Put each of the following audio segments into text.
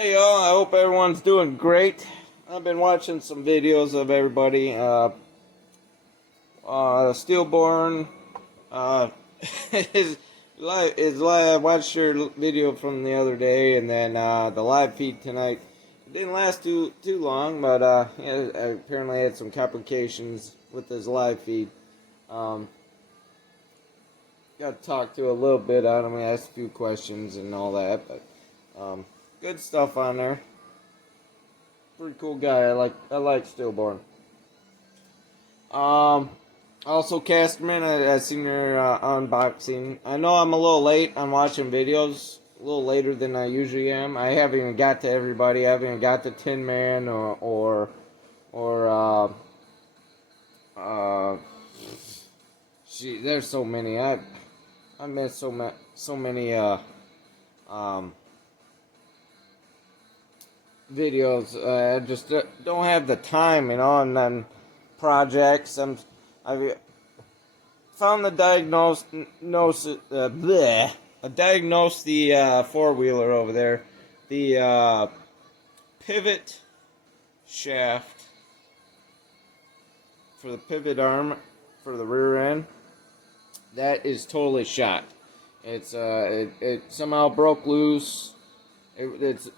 Hey y'all, I hope everyone's doing great. I've been watching some videos of everybody. Stillborn, his I watched your video from the other day, and then the live feed tonight. It didn't last too long, but yeah, I apparently had some complications with his live feed. Got to talk to a little bit on him, ask a few questions and all that, but good stuff on there. Pretty cool guy. I like Stillborn. Also Casterman, I seen your unboxing. I know I'm a little late on watching videos, a little later than I usually am. I haven't even got to everybody. I haven't even got to Tin Man or there's so many. I missed so many videos. I just don't have the time, and then projects. I've found the diagnosed the four-wheeler over there. The pivot shaft for the pivot arm for the rear end, that is totally shot. It's it somehow broke loose. It's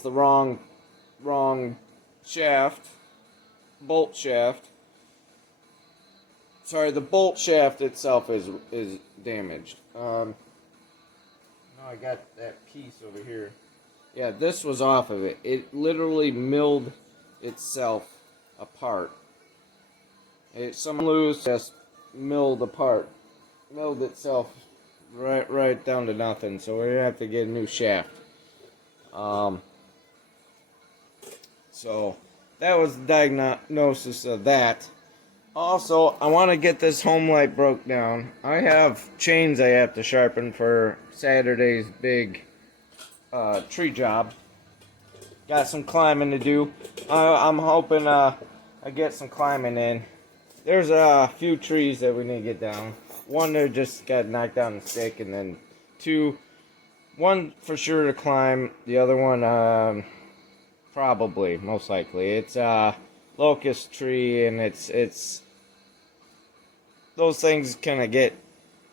the wrong shaft, bolt shaft. Sorry, the bolt shaft itself is damaged. Now I got that piece over here. Yeah, this was off of it. It literally milled itself apart. Some loose, just milled itself right down to nothing. So we're gonna have to get a new shaft. So that was the diagnosis of that. Also, I want to get this Homelite broke down. I have chains I have to sharpen for Saturday's big tree job. Got some climbing to do. I'm hoping I get some climbing in. There's a few trees that we need to get down. One that just got knocked down the stick, and then one for sure to climb. The other one, probably, most likely. It's a locust tree, and it's those things kind of get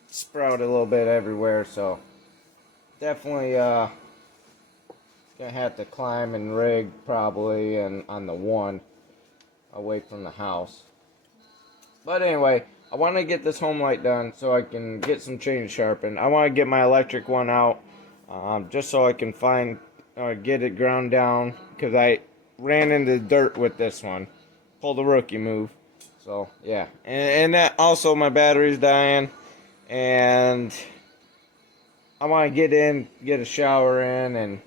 sprouted a little bit everywhere, so definitely gonna have to climb and rig probably, and on the one away from the house. But anyway, I want to get this Homelite done so I can get some chains sharpened. I want to get my electric one out, just so I can get it ground down, because I ran into the dirt with this one. Pulled a rookie move. So, yeah. And that also, my battery's dying, and I want to get a shower in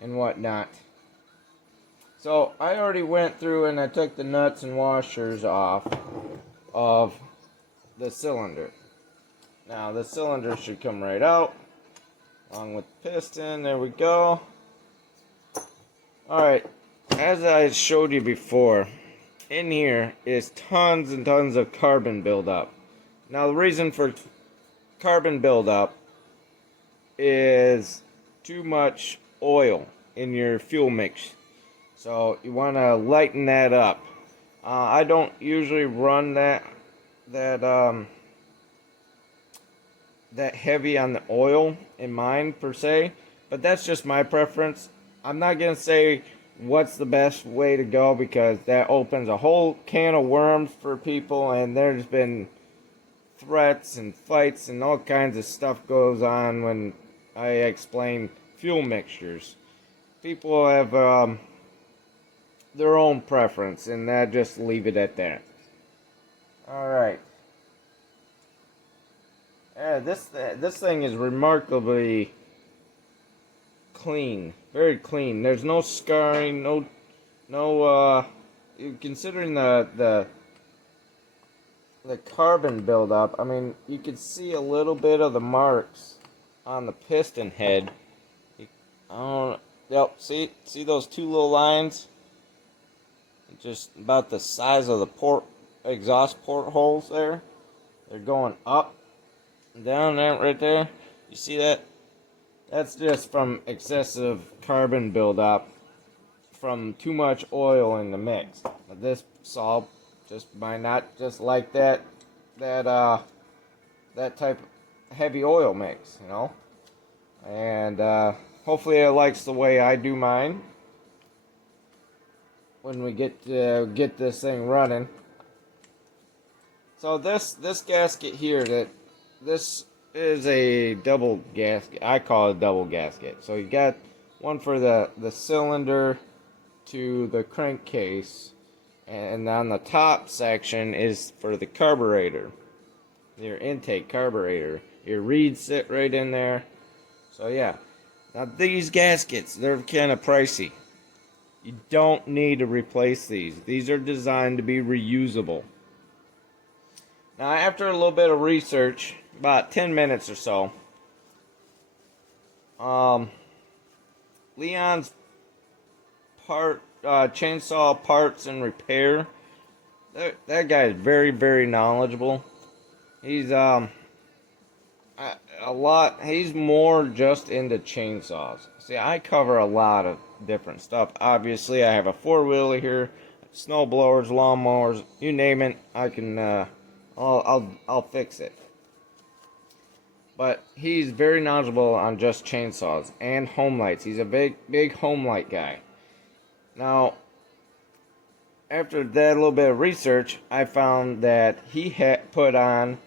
and whatnot. So, I already went through and I took the nuts and washers off of the cylinder. Now, the cylinder should come right out, along with the piston. There we go. Alright, as I showed you before, in here is tons and tons of carbon buildup. Now, the reason for carbon buildup is too much oil in your fuel mix. So you want to lighten that up. I don't usually run that heavy on the oil in mine per se, but that's just my preference. I'm not gonna say what's the best way to go, because that opens a whole can of worms for people, and there's been threats and fights and all kinds of stuff goes on when I explain fuel mixtures. People have their own preference, and I just leave it at that. Alright. Yeah, this thing is remarkably clean, very clean. There's no scarring, no considering the carbon buildup. I mean, you could see a little bit of the marks on the piston head. Yep, see those two little lines? Just about the size of the exhaust port holes there. They're going up and down there, right there. You see that? That's just from excessive carbon buildup from too much oil in the mix. This saw just might not just like that type of heavy oil mix, you know. And hopefully it likes the way I do mine when we get this thing running. So this gasket here, this is a double gasket. I call it a double gasket. So you got one for the cylinder to the crankcase, and on the top section is for the carburetor, your intake carburetor. Your reeds sit right in there. So yeah, now these gaskets, they're kind of pricey. You don't need to replace these. These are designed to be reusable. Now, after a little bit of research, about 10 minutes or so, Leon's chainsaw parts and repair, that guy is very, very knowledgeable. He's he's more just into chainsaws. See, I cover a lot of different stuff. Obviously, I have a four-wheeler here, snow blowers, lawnmowers, you name it. I can I'll fix it. But he's very knowledgeable on just chainsaws and Homelites. He's a big Homelite guy. Now, after that little bit of research, I found that he had put on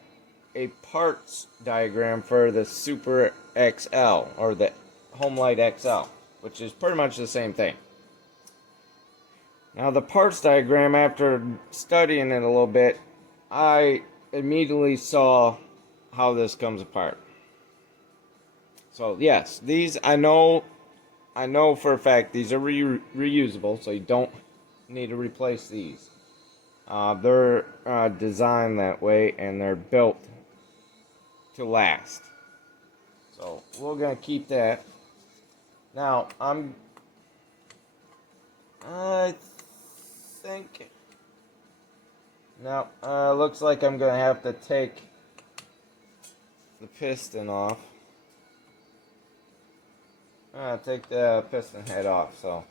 a parts diagram for the Super XL, or the Homelite XL, which is pretty much the same thing. Now, the parts diagram, after studying it a little bit, I immediately saw how this comes apart. So yes, these I know for a fact these are reusable, so you don't need to replace these. They're designed that way, and they're built to last. So we're gonna keep that. Now I think. Now, looks like I'm going to have to take the piston off. Take the piston head off, so.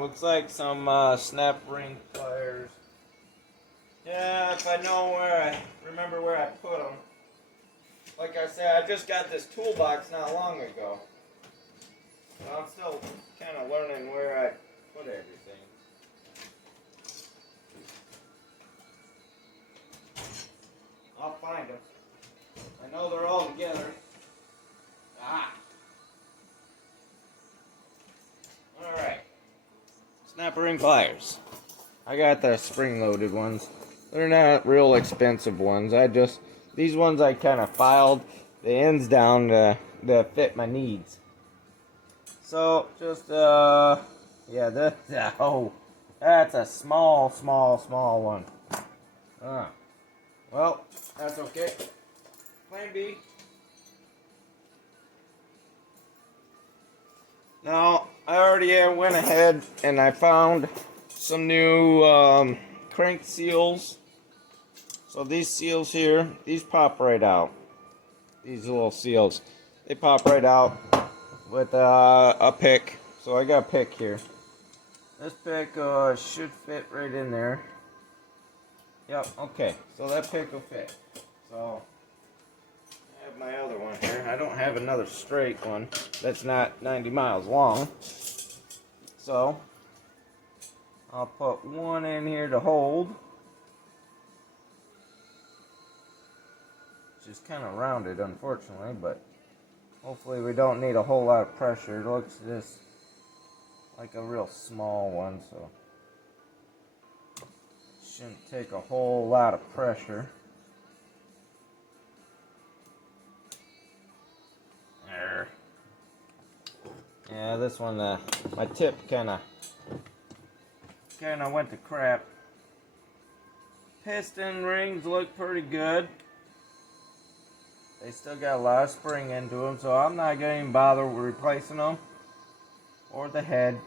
Looks like some snap ring pliers. Yeah, if I remember where I put them. Like I said, I just got this toolbox not long ago. So I'm still kind of learning where I put everything. I'll find them. I know they're all together. Alright. Snapper ring pliers. I got the spring-loaded ones. They're not real expensive ones. These ones I kind of filed the ends down to fit my needs. So, just, yeah, that's a small one. Well, that's okay. Plan B. Now, I already went ahead and I found some new crank seals. So these seals here, these pop right out. These little seals, they pop right out with a pick. So I got a pick here. This pick should fit right in there. Yep, okay, so that pick will fit. So, I have my other one here. I don't have another straight one that's not 90 miles long. So, I'll put one in here to hold. Which is kind of rounded, unfortunately, but hopefully we don't need a whole lot of pressure. It looks just like a real small one, so shouldn't take a whole lot of pressure. There. Yeah, this one, my tip kind of went to crap. Piston rings look pretty good. They still got a lot of spring into them, so I'm not going to even bother with replacing them. Or the head.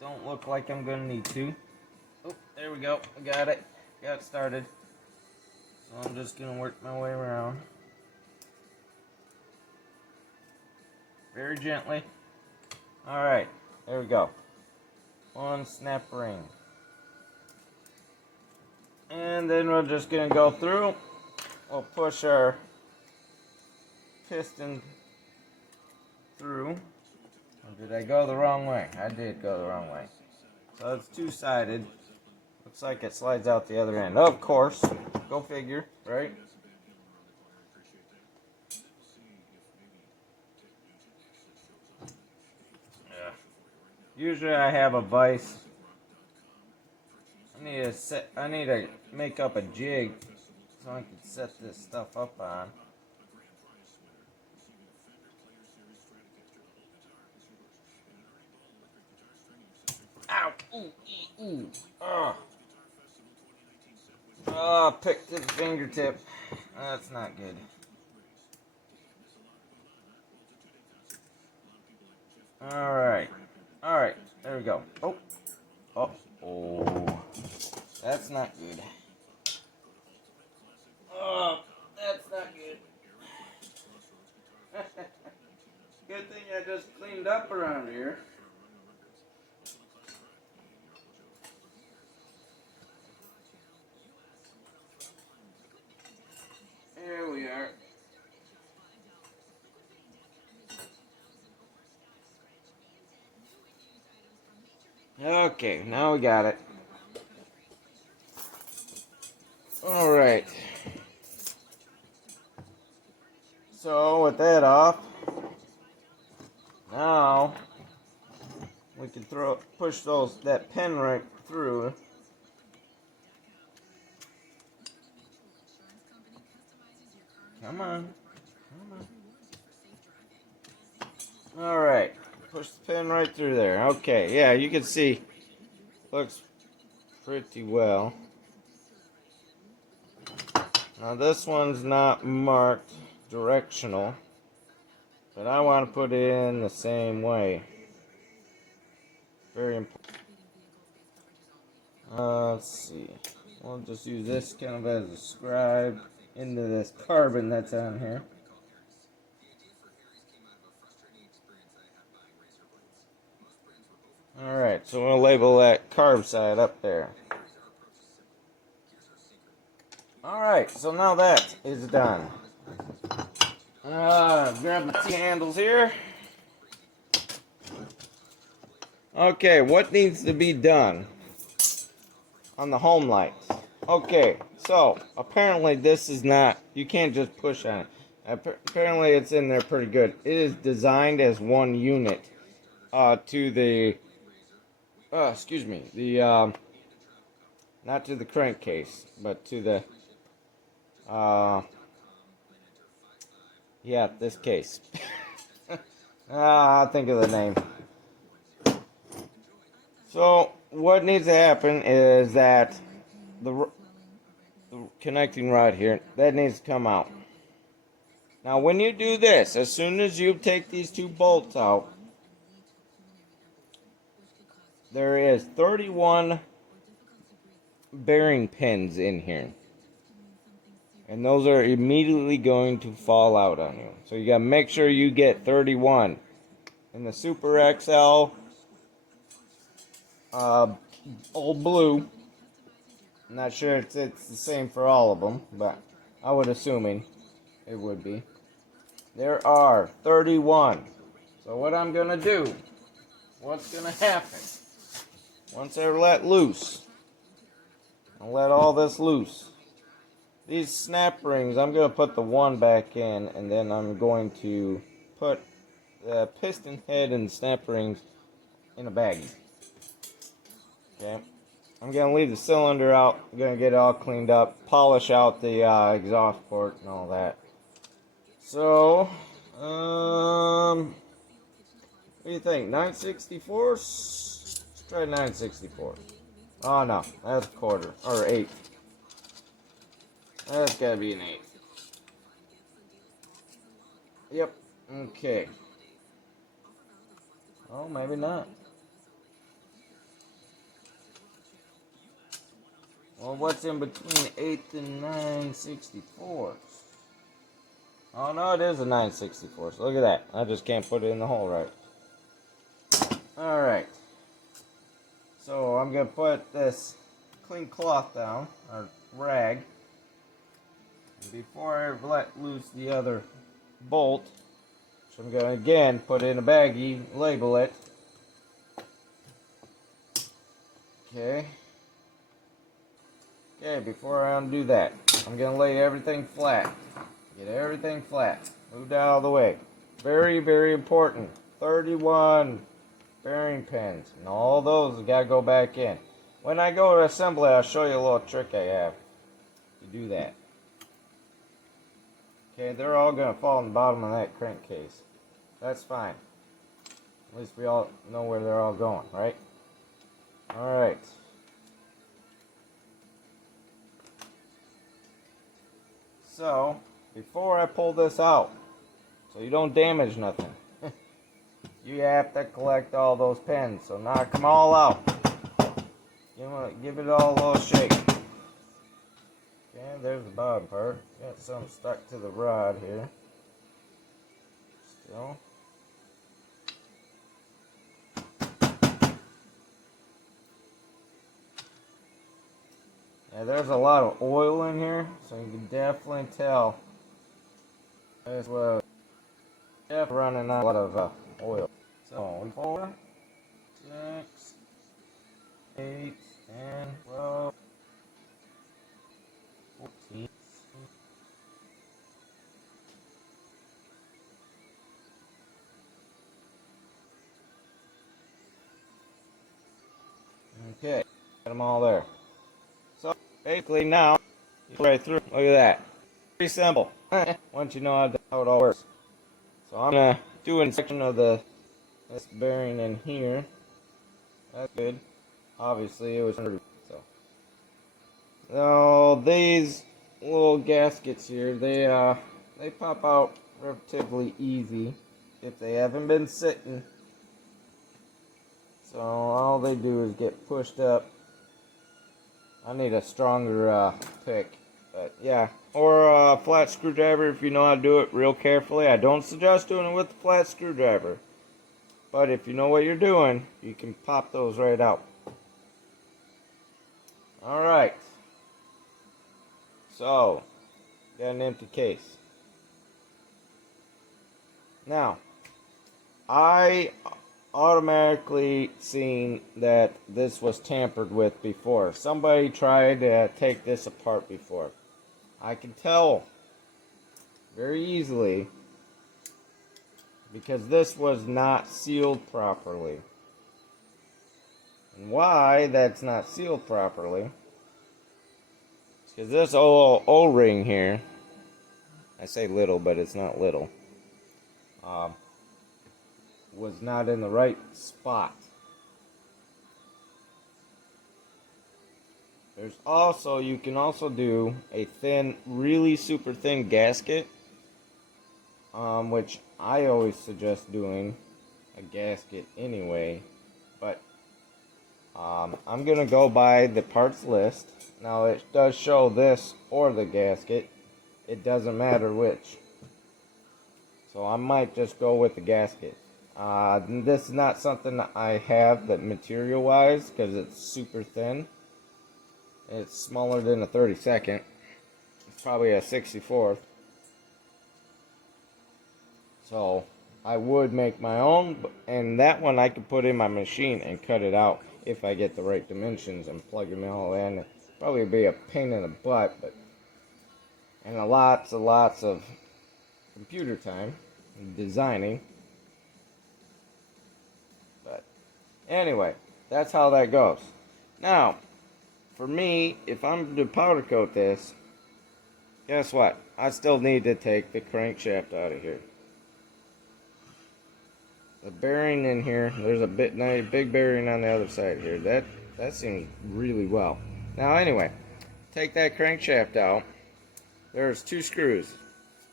Don't look like I'm going to need to. Oh, there we go. I got it. Got it started. So I'm just going to work my way around. very gently. Alright, there we go. One snap ring. And then we're just going to go through. We'll push our piston through. Or did I go the wrong way? I did go the wrong way. So it's two-sided. Looks like it slides out the other end. Of course. Go figure, right? Yeah. Usually I have a vise. I need to make up a jig so I can set this stuff up on. Ow! Ooh, ooh, oh. Oh, picked to the fingertip. That's not good. Alright. Alright, there we go. Oh. Oh. Oh. That's not good. Oh, that's not good. Good thing I just cleaned up around here. There we are. Okay, now we got it. Alright. So, with that off, now we can push that pin right through. Come on. Come on. Alright. Push the pin right through there. Okay, yeah, you can see. Looks pretty well. Now this one's not marked directional, but I want to put it in the same way. Very important. Let's see. We'll just use this kind of as a scribe into this carbon that's on here. Alright, so we'll label that carb side up there. Alright, so now that is done. Grab the handles here. Okay, what needs to be done on the Homelite? Okay, so apparently this is not, you can't just push on it. Apparently it's in there pretty good. It is designed as one unit to the, excuse me, not to the crankcase, but to the, yeah, this case. I'll think of the name. So, what needs to happen is that the connecting rod here, that needs to come out. Now, when you do this, as soon as you take these two bolts out, there is 31 bearing pins in here. And those are immediately going to fall out on you. So you got to make sure you get 31. In the Super XL, old blue, I'm not sure it's the same for all of them, but I would assuming it would be. There are 31. So what I'm going to do, what's going to happen, once they're let loose, I'll let all this loose. These snap rings, I'm going to put the one back in, and then I'm going to put the piston head and snap rings in a baggie. Okay. I'm going to leave the cylinder out. I'm going to get it all cleaned up, polish out the exhaust port and all that. So, what do you think? 9/64? Let's try 9/64. Oh no, that's a quarter, or eighth. That's gotta be an eighth. Yep, okay. Oh, maybe not. Well, what's in between 8th and 9/64? Oh no, it is a 9/64. So look at that. I just can't put it in the hole right. Alright. So I'm going to put this clean cloth down, or rag. And before I let loose the other bolt, which I'm going to again put in a baggie, label it. Okay. Okay, before I undo that, I'm going to lay everything flat. Get everything flat. Move that out of the way. Very, very important. 31 bearing pins. And all those have got to go back in. When I go to assemble it, I'll show you a little trick I have to do that. Okay, they're all going to fall in the bottom of that crankcase. That's fine. At least we all know where they're all going, right? Alright. So, before I pull this out, so you don't damage nothing, you have to collect all those pins. So knock them all out. Give it all a little shake. Okay, there's the bottom part. Got some stuck to the rod here. Still. Yeah, there's a lot of oil in here, so you can definitely tell this was definitely running out a lot of oil. So 4, 6, 8, 10, 12, 14. Okay, got them all there. So basically now, you go right through. Look at that. Pretty simple. Once you know how it all works. So I'm gonna do an inspection of this bearing in here. That's good. Obviously it was under. So now these little gaskets here, they pop out relatively easy if they haven't been sitting. So all they do is get pushed up. I need a stronger pick, but yeah, or a flat screwdriver if you know how to do it real carefully. I don't suggest doing it with a flat screwdriver, but if you know what you're doing, you can pop those right out. Alright, so got an empty case. Now, I automatically seen that this was tampered with before. Somebody tried to take this apart before. I can tell very easily because this was not sealed properly. And why that's not sealed properly? Because this O-ring here, I say little, but it's not little, was not in the right spot. There's also, you can also do a thin, really super thin gasket, which I always suggest doing a gasket anyway, but I'm gonna go by the parts list. Now it does show this or the gasket. It doesn't matter which. So I might just go with the gasket. This is not something that I have that material-wise because it's super thin. It's smaller than a 32nd. It's probably a 64th. So I would make my own, and that one I could put in my machine and cut it out if I get the right dimensions and plug them all in. It'd probably be a pain in the butt, but and lots of computer time designing. But anyway, that's how that goes. Now, for me, if I'm to powder coat this, guess what? I still need to take the crankshaft out of here. The bearing in here, there's a big bearing on the other side here. That seems really well. Now anyway, take that crankshaft out. There's 2 screws,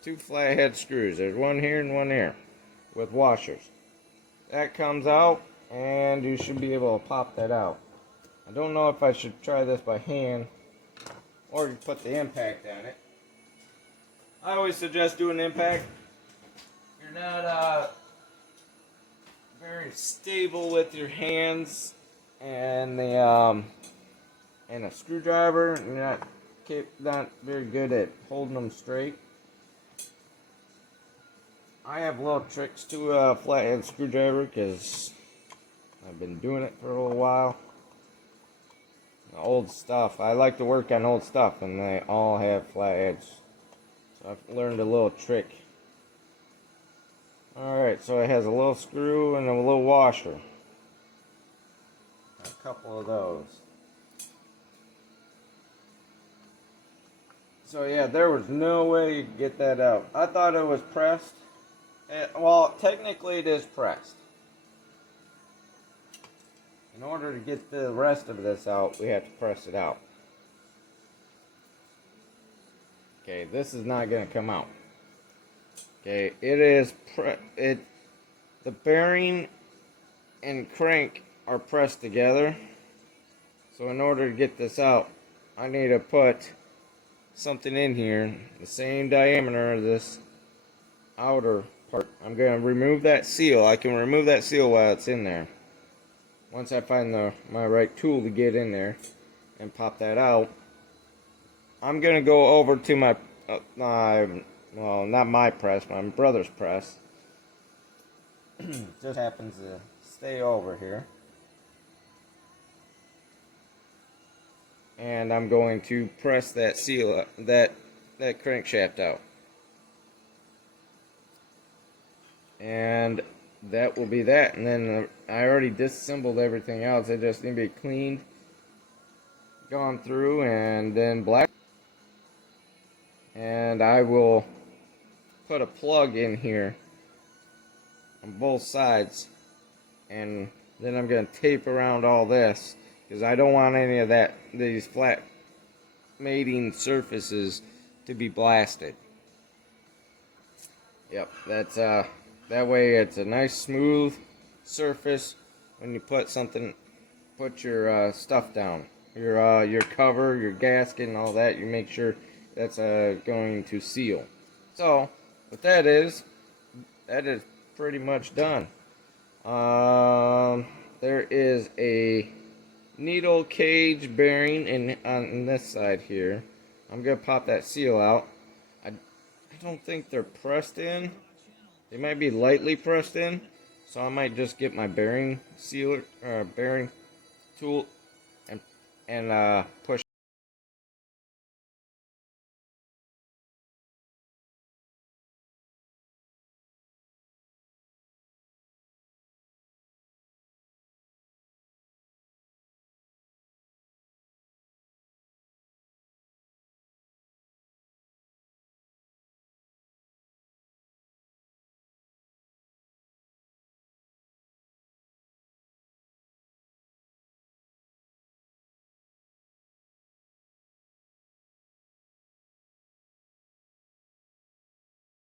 2 flathead screws. There's one here and one here with washers. That comes out and you should be able to pop that out. I don't know if I should try this by hand or put the impact on it. I always suggest doing impact. You're not very stable with your hands and the and a screwdriver. You're not very good at holding them straight. I have little tricks to a flathead screwdriver because I've been doing it for a little while. Old stuff. I like to work on old stuff, and they all have flatheads. So I've learned a little trick. Alright, so it has a little screw and a little washer. A couple of those. So yeah, there was no way you could get that out. I thought it was pressed. Well, technically it is pressed. In order to get the rest of this out, we have to press it out. Okay, this is not going to come out. Okay, it is the bearing and crank are pressed together. So in order to get this out, I need to put something in here, the same diameter of this outer part. I'm going to remove that seal. I can remove that seal while it's in there. Once I find my right tool to get in there and pop that out, I'm going to go over to my well, not my press, my brother's press. Just happens to stay over here. And I'm going to press that seal, that crankshaft out. And that will be that. And then I already disassembled everything else. It just need to be cleaned, gone through, and then black. And I will put a plug in here on both sides, and then I'm going to tape around all this because I don't want any of these flat mating surfaces to be blasted. Yep, that's that way it's a nice smooth surface when you put your stuff down, your cover, your gasket, and all that. You make sure that's going to seal. So what that is pretty much done. There is a needle cage bearing on this side here. I'm gonna pop that seal out. I don't think they're pressed in. They might be lightly pressed in, so I might just get my bearing sealer, bearing tool, and push